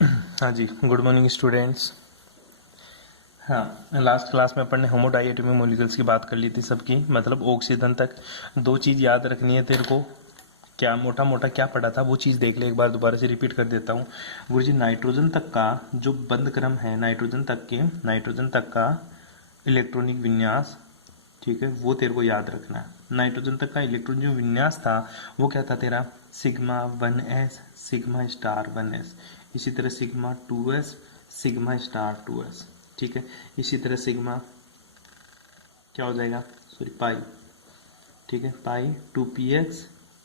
हाँ जी, good morning students. हाँ, last class में अपन ने होमोडाइएटोमिक मॉलिक्यूल्स की बात कर ली थी सबकी, मतलब ऑक्सीजन तक। दो चीज़ याद रखनी है तेरे को। क्या मोटा मोटा क्या पढ़ा था वो चीज़ देख ले, एक बार दोबारा से रिपीट कर देता हूँ। गुरुजी, नाइट्रोजन तक का जो बंद क्रम है, नाइट्रोजन तक का इलेक्ट्रॉनिक विन्यास, ठीक है, वो तेरे को याद रखना है। नाइट्रोजन तक का इलेक्ट्रॉन जो विन्यास था वो क्या था तेरा? Sigma 1s, sigma star 1s, इसी तरह sigma 2s, sigma star 2s, ठीक है। इसी तरह सिग्मा क्या हो जाएगा, सॉरी पाई, ठीक है, पाई 2px,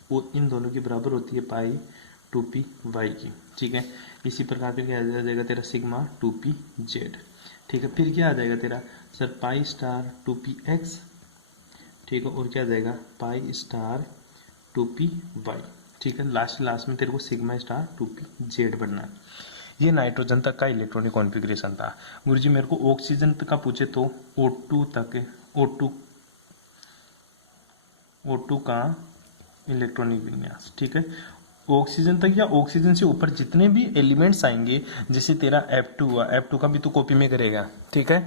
वो इन दोनों की बराबर होती है पाई 2py की, ठीक है। इसी प्रकार फिर क्या आ जाएगा तेरा सिग्मा 2pz, ठीक है। फिर क्या आ जाएगा तेरा सर पाई स्टार 2px, ठीक है, और क्या आ जाएगा पाई स्टार 2py, ठीक है। लास्ट में तेरे को सिग्मा स्टार 2pz बनना है। ये नाइट्रोजन तक का इलेक्ट्रॉनिक कॉन्फ़िगरेशन था। गुरुजी मेरे को ऑक्सीजन तक का पूछे तो O2 तक, O2 का इलेक्ट्रॉनिक विन्यास, ठीक है। ऑक्सीजन तक या ऑक्सीजन से ऊपर जितने भी एलिमेंट्स आएंगे, जैसे तेरा F2 हुआ, F2 का भी तो कॉपी में करेगा, ठीक है।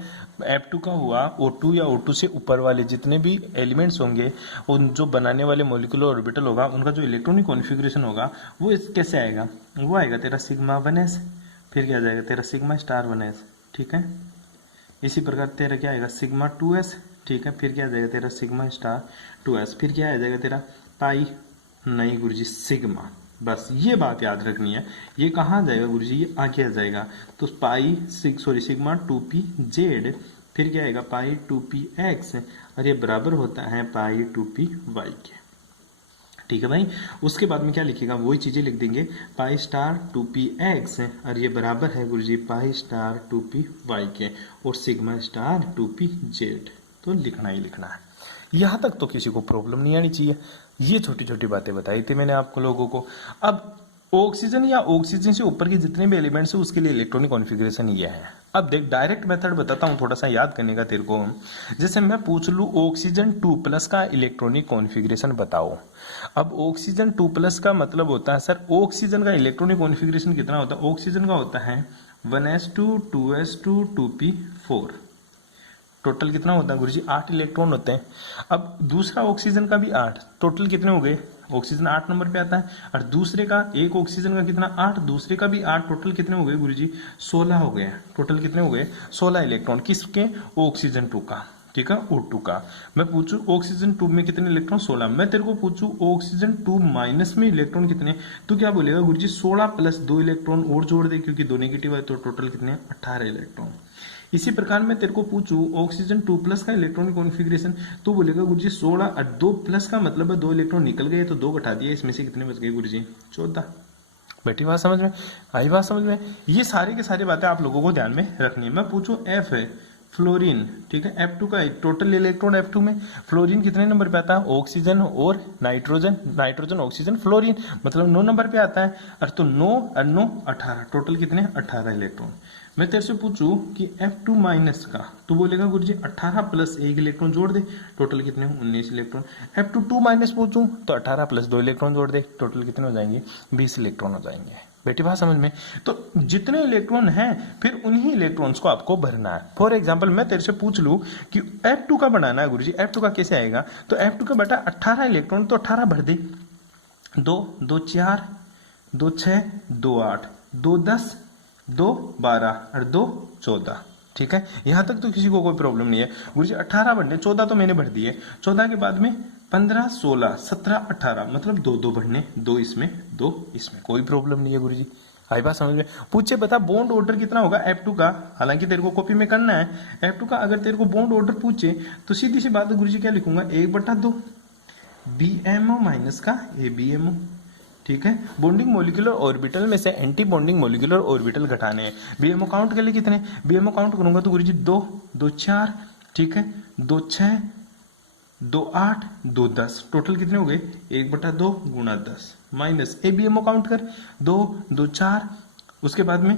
F2 का हुआ, O2 या O2 से ऊपर वाले जितने भी एलिमेंट्स होंगे, उन जो बनाने वाले मॉलिक्यूलर ऑर्बिटल होगा, उनका जो इलेक्ट्रॉनिक कॉन्फ़िगरेशन होगा वो कैसे आएगा? वो आएगा तेरा सिग्मा 1s, फिर क्या आ जाएगा तेरा सिग्मा स्टार 1s, ठीक है। इसी प्रकार तेरा क्या आएगा सिग्मा 2s, ठीक है। फिर क्या आ जाएगा तेरा सिग्मा स्टार 2s, फिर क्या आ जाएगा तेरा पाई, नहीं गुरुजी सिग्मा, बस ये बात याद रखनी है। ये कहाँ आ जाएगा गुरुजी? ये आगे आ जाएगा। तो पाई सिग्मा 2pz, फिर क्या आएगा पाई 2px, और ये बराबर होता है पाई 2py के, ठीक है भाई। उसके बाद में क्या लिखेगा, वही चीजें लिख देंगे, पाई स्टार 2px, और ये बराबर है गुरुजी पाई स्टार 2py के, और सिग्मा स्टार 2pz, तो लिखना ही लिखना है। यहां तक तो किसी को प्रॉब्लम नहीं आनी चाहिए। ये छोटी छोटी बातें बताई थी मैंने आपको लोगों को। अब ऑक्सीजन या ऑक्सीजन से ऊपर के जितने भी एलिमेंट्स है उसके लिए इलेक्ट्रॉनिक कॉन्फ़िगरेशन ये है। अब देख, डायरेक्ट मेथड बताता हूँ, थोड़ा सा याद करने का तेरे को। जैसे मैं पूछ लूँ ऑक्सीजन 2+ का इलेक्ट्रॉनिक कॉन्फ़िगरेशन बताओ। अब ऑक्सीजन 2+ का मतलब होता है सर, ऑक्सीजन का इलेक्ट्रॉनिक कॉन्फ़िगरेशन कितना होता है? ऑक्सीजन का होता है 1s2 2s2 2p4, टोटल कितना होता है गुरुजी? 8 इलेक्ट्रॉन होते हैं। अब दूसरा ऑक्सीजन का भी 8, टोटल कितने हो गए? ऑक्सीजन 8 नंबर पे आता है, और दूसरे का, एक ऑक्सीजन का कितना 8, दूसरे का भी 8, टोटल कितने हो गए गुरुजी? 16 हो गए। टोटल कितने हो गए? 16 इलेक्ट्रॉन। किसके? ऑक्सीजन 2 का, ठीक है, O2 का। मैं पूछूं ऑक्सीजन 2 में कितने इलेक्ट्रॉन? 16। मैं तेरे को पूछूं ऑक्सीजन 2 माइनस में इलेक्ट्रॉन कितने, तो क्या बोलेगा गुरुजी? 16 प्लस 2 इलेक्ट्रॉन और जोड़ दे, क्योंकि दो नेगेटिव है, तो टोटल कितने? 18 इलेक्ट्रॉन। इसी प्रकार मैं तेरे को पूछूं ऑक्सीजन 2+ का इलेक्ट्रॉनिक कॉन्फ़िगरेशन, तो बोलेगा गुरुजी 16, और 2+ का मतलब है 2 इलेक्ट्रॉन निकल गए, तो 2 घटा दिए, इसमें से कितने बच गए गुरुजी? 14। बैठी बात समझ में? आई बात समझ में? ये सारी की सारी बातें आप लोगों को ध्यान में रखनी है। मैं पूछूं F है फ्लोरीन, ठीक है, F2 का टोटल इलेक्ट्रॉन F2 में फ्लोरीन कितने नंबर पे आता है? ऑक्सीजन और नाइट्रोजन, नाइट्रोजन ऑक्सीजन फ्लोरीन, मतलब 9 नंबर पे आता है। और तो 9 और 9 18, टोटल कितने? 18 इलेक्ट्रॉन। मैं तेरे से पूछूं कि F2 माइनस का, तो बोलेगा गुरुजी 18 प्लस 1 इलेक्ट्रॉन जोड़ दे, टोटल कितने? 19 इलेक्ट्रॉन। F2 2 माइनस पूछूं तो 18 प्लस 2 इलेक्ट्रॉन जोड़ दे, टोटल कितने हो जाएंगे? 20 इलेक्ट्रॉन हो जाएंगे। बेटी बात समझ में? तो जितने इलेक्ट्रॉन हैं फिर उन्हीं इलेक्ट्रॉन्स को आपको भरना है। फॉर एग्जांपल मैं तेरे से पूछ लूं कि F2 का बनाना है गुरुजी, F2 का कैसे आएगा? तो F2 का बेटा 18 इलेक्ट्रॉन, तो 18 भर दे, 2 2 4 2 6 2 8 2 10 2 12 और 2 14, ठीक है। यहां तक तो किसी को कोई प्रॉब्लम नहीं है। गुरुजी 18 भरने, 14 तो मैंने भर दिए, 14 के बाद में 15 16 17 18, मतलब 2 2 भरने, 2 इसमें 2 इसमें, कोई प्रॉब्लम नहीं है गुरुजी। आई बात समझ में? पूछे बता बॉन्ड ऑर्डर कितना होगा F2 का, हालांकि तेरे को कॉपी में करना है F2 का। अगर तेरे को बॉन्ड ऑर्डर पूछे तो सीधी सी बात है गुरुजी, क्या लिखूंगा? 1/2 BMO माइनस का ABMO, ठीक है। बॉन्डिंग मॉलिक्यूलर ऑर्बिटल में से एंटी बॉन्डिंग मॉलिक्यूलर ऑर्बिटल घटाने हैं। बीएमओ काउंट कर ले कितने? बीएमओ काउंट करूंगा तो गुरुजी 2 2 4, ठीक है, 2 6 2 8 2 10, टोटल कितने हो गए? 1/2 गुणा 10 माइनस ABMO काउंट कर, 2 2 4, उसके बाद में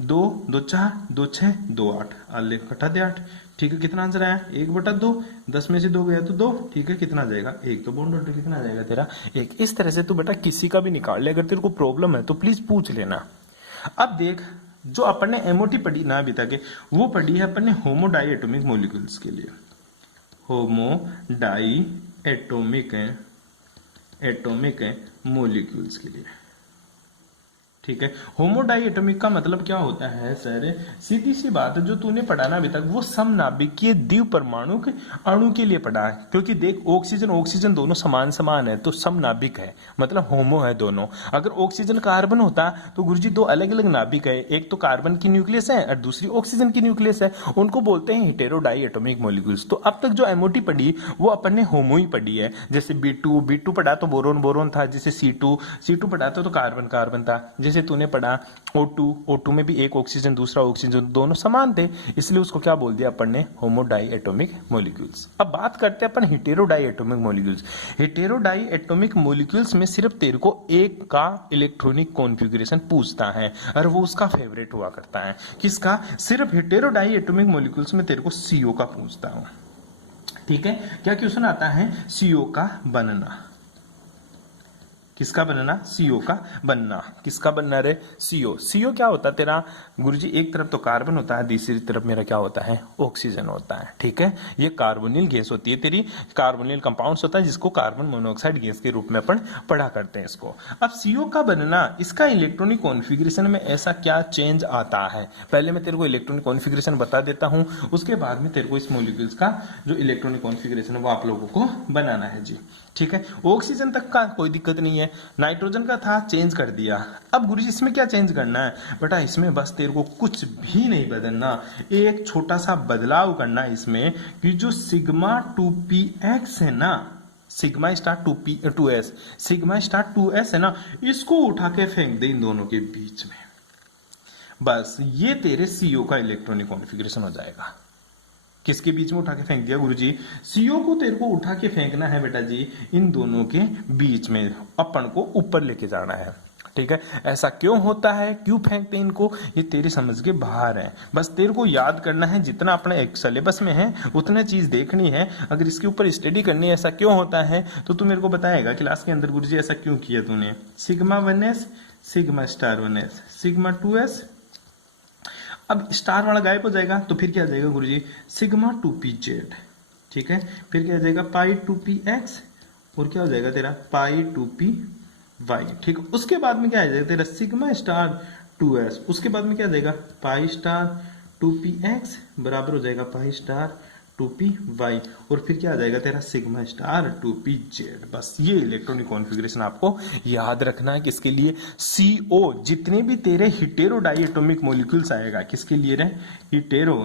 2 2 4 2 6 2 8, आले घटा दे 8, ठीक है। कितना आंसर आया? 1/2, 10 में से 2 गया तो 2, ठीक है। कितना आ जाएगा? 1। तो बॉन्ड ऑर्डर कितना आ जाएगा तेरा? 1। इस तरह से तू बेटा किसी का भी निकाल ले, अगर तेरे को प्रॉब्लम है तो प्लीज पूछ लेना। अब देख, जो अपन ने एमओटी पढ़ी ना अभी तक, वो पढ़ी है अपन ने होमोडाई एटॉमिक मॉलिक्यूल्स के लिए, होमोडाई एटॉमिक मॉलिक्यूल्स के लिए, ठीक है। होमोडाई एटॉमिक का मतलब क्या होता है सर, सीधी सी बात है, जो तूने पढ़ा ना अभी तक वो समनाभिकीय द्विपरमाणु के अणु के लिए पढ़ा है, क्योंकि देख ऑक्सीजन ऑक्सीजन दोनों समान समान है, तो समनाभिक है, मतलब होमो है दोनों। अगर ऑक्सीजन कार्बन होता तो गुरुजी दो अलग अलग नाभिक है, एक तो कार्बन की न्यूक्लियस है और दूसरी ऑक्सीजन की न्यूक्लियस है, उनको बोलते हैं हेटेरोडाई एटॉमिक मॉलिक्यूल्स। तो अब तक जो एमओटी पढ़ी वो अपन ने होमो ही पढ़ी है, जैसे B2 पढ़ा तो बोरोन बोरोन था, जैसे C2 पढ़ा तो कार्बन कार्बन था, जैसे तूने पढ़ा O2 में भी एक ऑक्सीजन दूसरा ऑक्सीजन दोनों समान थे, इसलिए उसको क्या बोल दिया अपन ने, होमोडाई एटॉमिक मॉलिक्यूल्स। अब बात करते हैं अपन हेटेरोडाई एटॉमिक मॉलिक्यूल्स। हेटेरोडाई एटॉमिक मॉलिक्यूल्स में सिर्फ तेरे को एक का इलेक्ट्रॉनिक कॉन्फ़िगरेशन पूछता है और वो उसका फेवरेट हुआ करता है। किसका? सिर्फ हेटेरोडाई एटॉमिक मॉलिक्यूल्स में तेरे को CO का पूछता हूं, ठीक है। क्या क्वेश्चन आता है? CO का बनना, किसका बनना? CO का बनना। किसका बनना रे? CO क्या होता है तेरा गुरुजी? एक तरफ तो कार्बन होता है, दूसरी तरफ मेरा क्या होता है? ऑक्सीजन होता है, ठीक है। ये कार्बोनिल गैस होती है तेरी, कार्बोनिल कंपाउंड्स होता है जिसको कार्बन मोनोऑक्साइड गैस के रूप में अपन पढ़ा करते हैं इसको। अब CO का बनना, इसका इलेक्ट्रॉनिक कॉन्फ़िगरेशन में ऐसा क्या चेंज आता है? पहले मैं तेरे को इलेक्ट्रॉनिक कॉन्फ़िगरेशन बता देता हूं, उसके बाद में तेरे को इस मॉलिक्यूल्स का जो इलेक्ट्रॉनिक कॉन्फ़िगरेशन है वो आप लोगों को बनाना है जी, ठीक है। ऑक्सीजन तक का कोई दिक्कत नहीं है, नाइट्रोजन का था चेंज कर दिया। अब गुरुजी इसमें क्या चेंज करना है बेटा? इसमें बस तेरे को कुछ भी नहीं बदलना, एक छोटा सा बदलाव करना है इसमें कि जो सिग्मा 2px है ना, sigma star 2s, sigma star 2s है ना, इसको उठा के फेंक दे इन दोनों के बीच में, बस ये तेरे CO का इलेक्ट्रॉनिक कॉन्फ़िगरेशन हो जाएगा। किसके बीच में उठा के फेंक दिया गुरुजी? CO को तेरे को उठा के फेंकना है बेटा जी इन दोनों के बीच में, अपन को ऊपर लेके जाना है, ठीक है। ऐसा क्यों होता है, क्यों फेंकते हैं इनको, ये तेरी समझ के बाहर है। बस तेरे को याद करना है, जितना अपने एक सिलेबस में है उतना चीज देखनी है। अगर इसके ऊपर स्टडी करनी है ऐसा क्यों होता है तो तू मेरे को बताएगा क्लास के अंदर, गुरुजी ऐसा क्यों किया तूने? Sigma 1s, sigma star 1s, sigma 2s, अब स्टार वाला गायब हो जाएगा तो फिर क्या आ जाएगा गुरुजी? सिग्मा 2pz, ठीक है। फिर क्या आ जाएगा? पाई 2px, और क्या हो जाएगा तेरा? पाई 2py, ठीक। उसके बाद में क्या आ जाएगा तेरा? सिग्मा स्टार 2s, उसके बाद में क्या आ जाएगा? पाई स्टार 2px बराबर हो जाएगा पाई स्टार 2py, और फिर क्या आ जाएगा तेरा? Sigma star 2pz। बस ये इलेक्ट्रॉनिक कॉन्फ़िगरेशन आपको याद रखना है। किसके लिए? CO, जितने भी तेरे हेटेरोडाई एटॉमिक मॉलिक्यूल्स आएगा, किसके लिए रे? हेटेरो,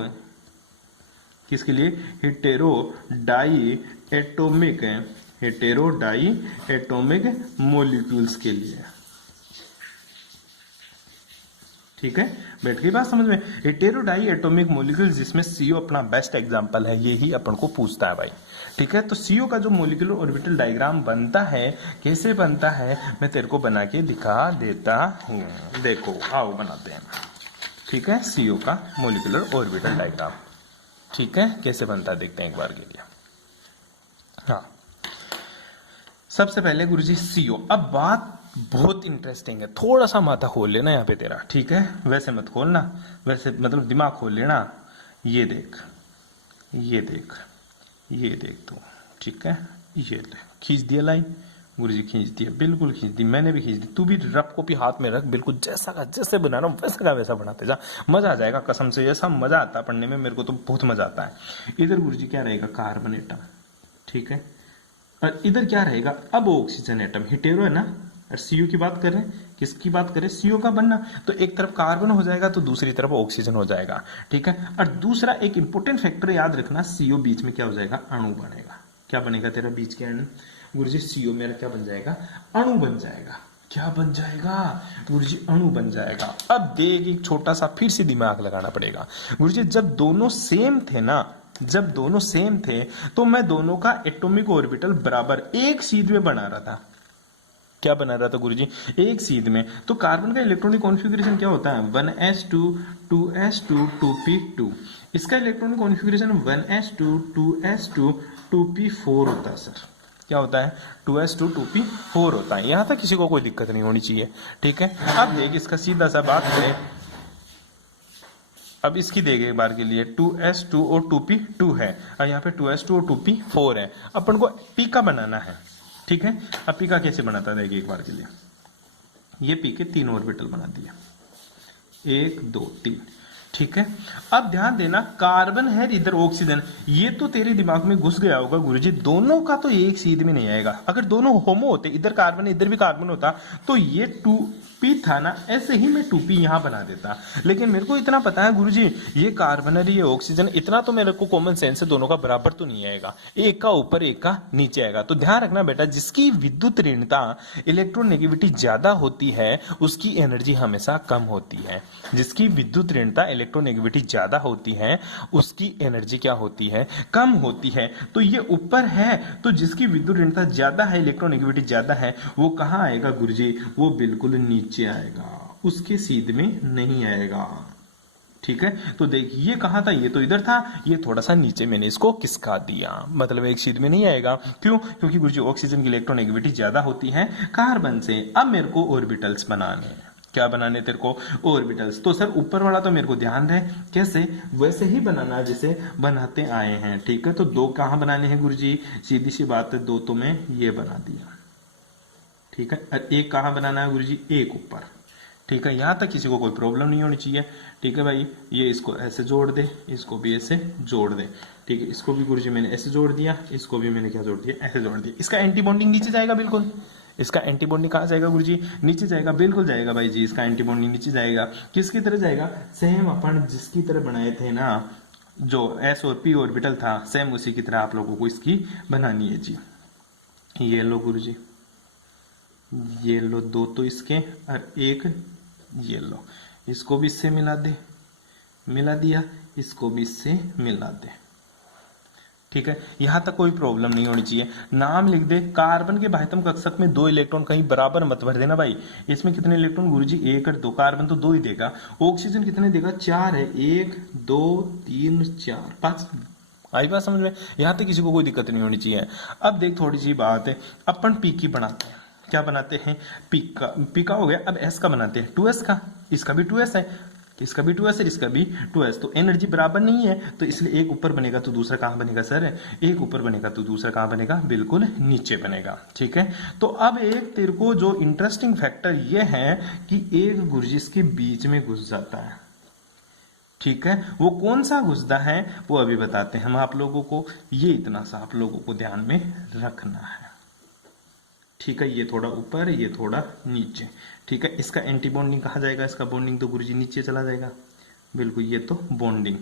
किसके लिए? हेटेरोडाई एटॉमिक मॉलिक्यूल्स के लिए, ठीक है। बैठ गई बात समझ में? हेटेरोडाई एटॉमिक मॉलिक्यूल्स जिसमें CO अपना बेस्ट एग्जांपल है, यही अपन को पूछता है भाई, ठीक है। तो CO का जो मॉलिक्यूलर ऑर्बिटल डायग्राम बनता है, कैसे बनता है मैं तेरे को बना के दिखा देता हूं, देखो आओ बनाते हैं, ठीक है। CO का मॉलिक्यूलर ऑर्बिटल डायग्राम, ठीक है, कैसे बनता है देखते हैं एक बार के लिए। हाँ, सबसे पहले गुरुजी CO। अब बात बहुत इंटरेस्टिंग है, थोड़ा सा माथा खोल लेना यहाँ पे तेरा, ठीक है। वैसे मत खोलना, वैसे मतलब दिमाग खोल लेना। ये देख, ये देख, ये देख तू, ठीक है। ये ले, खींच दिया लाइन गुरुजी, खींच दिया, बिल्कुल खींच दी, मैंने भी खींच दी। तू भी रफ कॉपी हाथ में रख, बिल्कुल जैसा का जैसे बना रहा हूँ वैसा का वैसा बनाते जा, मजा आ जाएगा कसम से। ऐसा मजा आता है पढ़ने में, मेरे को तो बहुत मजा आता है। इधर गुरुजी क्या रहेगा? कार्बन एटम, ठीक है। और इधर क्या रहेगा? अब ऑक्सीजन एटम, हेटेरो है ना। और CO की बात करें, किसकी बात करें? CO का बनना, तो एक तरफ कार्बन हो जाएगा तो दूसरी तरफ ऑक्सीजन हो जाएगा, ठीक है। और दूसरा एक इंपॉर्टेंट फैक्टर याद रखना, CO बीच में क्या हो जाएगा? अणु बनेगा। क्या बनेगा तेरा बीच के अणु? गुरुजी CO मेरा क्या बन जाएगा? अणु बन जाएगा। क्या बन जाएगा गुरुजी? अणु बन जाएगा। अब देख, एक छोटा सा फिर से दिमाग लगाना पड़ेगा गुरुजी। जब दोनों सेम थे ना, जब दोनों सेम थे तो मैं दोनों का एटॉमिक ऑर्बिटल बराबर एक सीध में बना रहा था। क्या बना रहा था गुरुजी? एक सीध में। तो कार्बन का इलेक्ट्रॉनिक कॉन्फ़िगरेशन क्या होता है? 1s2 2s2 2p2। इसका electronic configuration 1s2 2s2 2p4 होता है सर, क्या होता है 2s2 2p4 होता है। यहां तक किसी को कोई दिक्कत नहीं होनी चाहिए, ठीक है। अब देख इसका सीधा सा बात करें, अब इसकी देखें एक बार के लिए 2s2 और 2p2 है और यहाँ पे 2s2 और 2p4 है। अपन को p का बनाना है, ठीक है। अब p का कैसे बनाता है देखिए एक बार के लिए, ये p के 3 ऑर्बिटल बना दिया, 1 2 3, ठीक है। अब ध्यान देना कार्बन है इधर ऑक्सीजन, ये तो तेरे दिमाग में घुस गया होगा गुरुजी दोनों का तो एक सीध में नहीं आएगा। अगर दोनों होमो होते, इधर कार्बन है इधर भी कार्बन होता, तो ये 2p था ना, ऐसे ही मैं 2p यहां बना देता। लेकिन मेरे को इतना पता है गुरुजी ये कार्बन है ये ऑक्सीजन, इतना तो मेरे को कॉमन सेंस से दोनों का बराबर तो नहीं आएगा, एक का ऊपर एक का नीचे आएगा। तो ध्यान रखना बेटा, जिसकी विद्युत ऋणता इलेक्ट्रोनेगेटिविटी ज्यादा होती है उसकी एनर्जी हमेशा कम होती है। जिसकी विद्युत ऋणता इलेक्ट्रोनेगेटिविटी ज्यादा होती है उसकी एनर्जी क्या होती है, कम होती है। तो ये ऊपर है, तो जिसकी विद्युत ऋणता ज्यादा है इलेक्ट्रोनेगेटिविटी ज्यादा है वो कहां आएगा गुरुजी, वो बिल्कुल नीचे आएगा, उसके सीध में नहीं आएगा, ठीक है। तो देख ये कहा था, ये तो इधर था, ये थोड़ा सा नीचे मैंने इसको खिसका दिया, मतलब एक सीध में नहीं आएगा। क्यों? क्योंकि गुरुजी ऑक्सीजन की इलेक्ट्रोनेगेटिविटी ज्यादा होती है कार्बन से। अब मेरे को ऑर्बिटल्स बनाने हैं, क्या बनाने तेरे को, ऑर्बिटल्स। तो सर ऊपर वाला तो मेरे को ध्यान रहे कैसे, वैसे ही बनाना जैसे बनाते आए हैं, ठीक है। तो 2 कहां बनाने हैं गुरुजी, सीधी सी बात है, 2 तो मैं ये बना दिया, ठीक है। और 1 कहां बनाना है गुरुजी, 1 ऊपर, ठीक है। यहां तक किसी को कोई प्रॉब्लम नहीं होनी चाहिए, ठीक है भाई। ये इसको ऐसे जोड़ दे, इसको भी ऐसे जोड़ दे, ठीक है। इसको भी गुरुजी मैंने ऐसे जोड़ दिया, इसको भी मैंने क्या जोड़ दिया, ऐसे जोड़ दिया। इसका एंटी बॉन्डिंग नीचे जाएगा बिल्कुल, इसका एंटी बॉन्डिंग कहां जाएगा गुरुजी, नीचे जाएगा, बिल्कुल जाएगा भाई जी। इसका एंटी बॉन्डिंग नीचे जाएगा, किसकी तरह जाएगा, सेम अपन जिसकी तरह बनाए थे ना, जो s और p ऑर्बिटल था, सेम उसी की तरह आप लोगों को इसकी बनानी है जी। ये लो गुरुजी, ये लो 2 तो इसके और 1 ये लो, इसको भी इससे मिला दे, मिला दिया, इसको भी इससे मिला दे, ठीक है। यहां तक कोई प्रॉब्लम नहीं होनी चाहिए। नाम लिख दे, कार्बन के बाह्यतम कक्षक में 2 इलेक्ट्रॉन कहीं बराबर मत भर देना भाई। इसमें कितने इलेक्ट्रॉन गुरुजी, 1 और 2, कार्बन तो 2 ही देगा, ऑक्सीजन कितने देगा, 4 है, 1 2 3 4 5। आई बात समझ में, यहां तक किसी को कोई दिक्कत नहीं होनी चाहिए। अब देख थोड़ी सी बात है, अपन पी की बनाते हैं, क्या बनाते हैं, पी का हो गया। अब एस का बनाते हैं, 2s का, इसका भी 2s है, इसका भी 2s है, इसका भी 2s। तो एनर्जी बराबर नहीं है, तो इसलिए एक ऊपर बनेगा तो दूसरा कहां बनेगा सर, एक ऊपर बनेगा तो दूसरा कहां बनेगा, बिल्कुल नीचे बनेगा, ठीक है। तो अब एक तेरे को जो इंटरेस्टिंग फैक्टर ये है कि एक गुरुजी इसके बीच में घुस जाता है, ठीक है। वो कौन सा घुसता है वो अभी बताते हैं हम आप लोगों को, ये इतना सा आप लोगों को ध्यान में रखना है, ठीक है। ये थोड़ा ऊपर, ये थोड़ा नीचे, ठीक है। इसका एंटी बॉन्डिंग कहा जाएगा, इसका बॉन्डिंग तो गुरुजी नीचे चला जाएगा, बिल्कुल। ये तो बॉन्डिंग,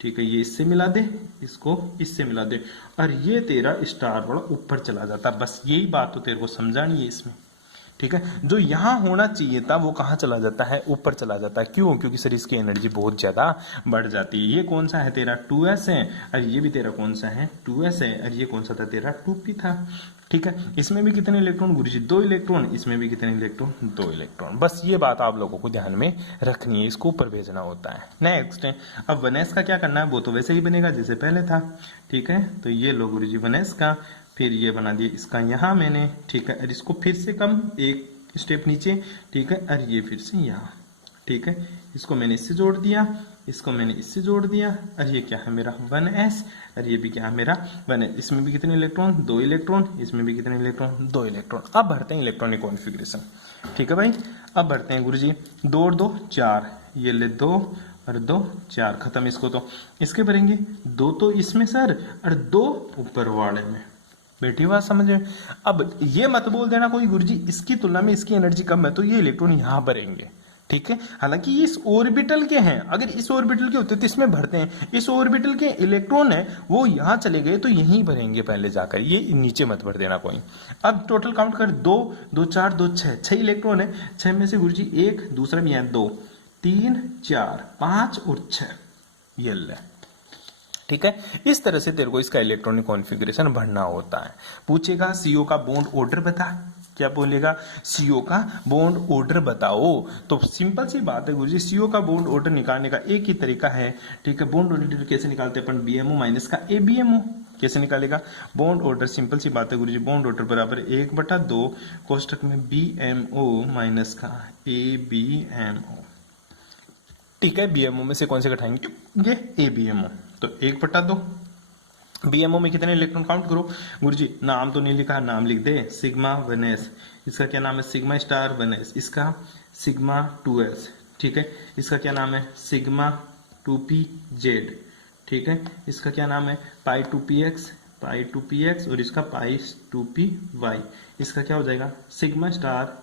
ठीक है। ये इससे मिला दे, इसको इससे मिला दे, और ये तेरा स्टार वाला ऊपर चला जाता। बस यही बात तो तेरे को समझानी है इसमें, ठीक है। जो यहां होना चाहिए था वो कहां चला जाता है, ऊपर चला जाता है। क्यों? क्योंकि सर इसकी एनर्जी बहुत ज्यादा बढ़ जाती है। ये कौन सा है तेरा, 2s है, और ये भी तेरा कौन सा है, 2s है, और ये कौन सा था तेरा, 2p था, ठीक है। इसमें भी कितने इलेक्ट्रॉन गुरुजी, 2 इलेक्ट्रॉन, इसमें भी कितने इलेक्ट्रॉन, 2 इलेक्ट्रॉन। बस ये बात आप लोगों को ध्यान में रखनी है, इसको ऊपर भेजना होता है। नेक्स्ट है, अब 1s का क्या करना है, वो तो वैसे ही बनेगा जैसे पहले था, ठीक है। तो ये लो गुरुजी 1s का, फिर ये बना दिया इसका यहां मैंने, ठीक है। और इसको फिर से कम एक स्टेप नीचे, ठीक है। और ये फिर से यहाँ, ठीक है। इसको मैंने इससे जोड़ दिया, इसको मैंने इससे जोड़ दिया, और ये क्या है मेरा 1s, और ये भी क्या है मेरा 1s। इसमें भी कितने इलेक्ट्रॉन, 2 इलेक्ट्रॉन, इसमें भी कितने इलेक्ट्रॉन, 2 इलेक्ट्रॉन। अब भरते हैं इलेक्ट्रॉनिक कॉन्फ़िगरेशन, ठीक है भाई। अब भरते हैं गुरुजी, 2 और 2 4, ये ले 2 और 2 4, खत्म। इसको तो इसके भरेंगे, 2 तो इसमें सर, और 2 ऊपर वाले में, बैठी बात समझ में। अब ये मत बोल देना कोई गुरुजी इसकी तुलना में इसकी एनर्जी कम है तो ये इलेक्ट्रॉन यहां भरेंगे, ठीक है। हालांकि ये इस ऑर्बिटल के हैं, अगर इस ऑर्बिटल के होते तो इसमें भरते हैं। इस ऑर्बिटल के इलेक्ट्रॉन है वो यहां चले गए तो यहीं भरेंगे पहले जाकर, ये नीचे मत भर देना कोई। अब टोटल काउंट कर, 2 2 4 2 6, 6 इलेक्ट्रॉन है। 6 में से गुरुजी 1, दूसरा भी है 2 3 4 5 और 6, ये ले, ठीक है। इस तरह से तेरे को इसका इलेक्ट्रॉनिक कॉन्फ़िगरेशन भरना होता है। पूछेगा सीओ का बॉन्ड ऑर्डर बता, क्या बोलेगा, सीओ का बॉन्ड ऑर्डर बताओ। तो सिंपल सी बात है गुरुजी, सीओ का बॉन्ड ऑर्डर निकालने का एक ही तरीका है, ठीक है। बॉन्ड ऑर्डर कैसे निकालते हैं अपन, बीएमओ माइनस का एबीएमओ, कैसे निकालेगा? बॉन्ड ऑर्डर, सिंपल सी बात है गुरुजी, बॉन्ड ऑर्डर बराबर 1/2 कोष्टक में BMO माइनस का ABMO। ठीक है, BMO में से कौन से घटाएंगे? ये ABMO। तो 1/2 BMO में कितने इलेक्ट्रॉन काउंट करो गुरुजी? नाम तो नहीं लिखा, नाम लिख दे, सिग्मा 1s, इसका क्या नाम है? सिग्मा स्टार 1s, इसका सिग्मा 2s, ठीक है, इसका क्या नाम है? सिग्मा 2pz, ठीक है, इसका क्या नाम है? पाई 2px और इसका पाई 2py, इसका क्या हो जाएगा? सिग्मा स्टार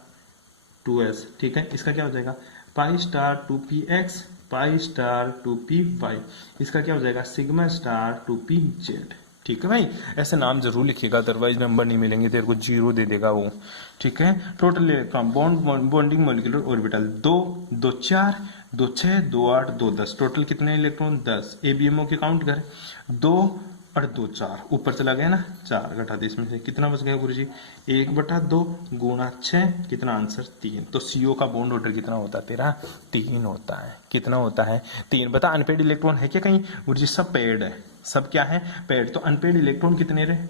2s, ठीक है, इसका क्या हो जाएगा? Pi star 2px pi star 2py, इसका क्या हो जाएगा? Sigma star 2pz। ठीक है भाई, ऐसे नाम जरूर लिखिएगा, अदरवाइज नंबर नहीं मिलेंगे, तेरे को 0 दे देगा वो। ठीक है, total electron bonding molecular orbital 2 2 4 2 6 2 8 2 10, total कितने इलेक्ट्रॉन? 10। ABMO के काउंट कर, 2 और 2 4, ऊपर चला गया ना, 4 घटा दे, इसमें से कितना बच गया गुरुजी? 1/2 गुणा 6, कितना आंसर? 3। तो CO का बॉन्ड ऑर्डर कितना होता है तेरा? 3 होता है। कितना होता है? 3। बता, अनपेड इलेक्ट्रॉन है क्या कहीं? गुरुजी सब पेड है, सब क्या है? पेड। तो अनपेड इलेक्ट्रॉन कितने रहे?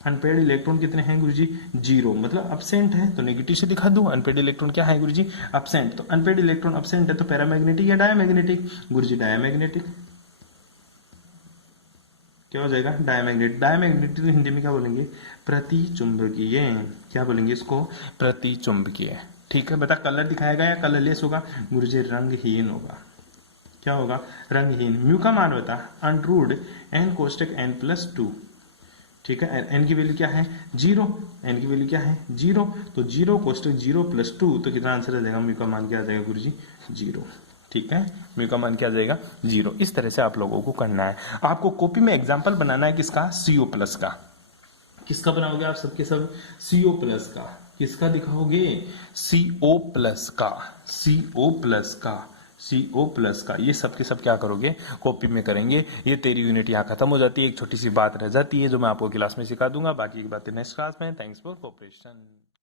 अनपेड इलेक्ट्रॉन कितने हैं गुरुजी? 0, मतलब अब्सेंट है, तो नेगेटिव से दिखा दूं। अनपेड इलेक्ट्रॉन क्या है गुरुजी? अब्सेंट। तो अनपेड इलेक्ट्रॉन अब्सेंट है तो पैरामैग्नेटिक या डायमैग्नेटिक? गुरुजी डायमैग्नेटिक। क्या हो जाएगा? डायमैग्नेटिक। डायमैग्नेटिक हिंदी में क्या बोलेंगे? प्रतिचुंबकीय। क्या बोलेंगे इसको? प्रतिचुंबकीय। ठीक है, बता कलर दिखाएगा या कलरलेस होगा? गुरुजी रंगहीन होगा। क्या होगा? रंगहीन। म्यू का मान बता, अंडरूट n कोष्टक n+2, ठीक है, n की वैल्यू क्या है? 0, n की वैल्यू क्या है? 0, तो 0 कोष्टक 0+2, तो कितना आंसर आ जाएगा? म्यू का मान क्या आ जाएगा गुरुजी? 0। ठीक है, म्यू का मान क्या आ जाएगा? 0। इस तरह से आप लोगों को करना है। आपको कॉपी में एग्जाम्पल बनाना है किसका? CO+ का। किसका बनाओगे आप? सबके सब CO+ का। किसका दिखाओगे? CO+ का। CO+ का। ये सब के सब क्या करोगे? कॉपी में करेंगे। ये तेरी यूनिट यहाँ खत्म हो जाती है। एक छोटी सी बात रह जाती है जो मैं आपको क्लास में सिखा दूंगा, बाकी की बातें नेक्स्ट क्लास में। Thanks for cooperation.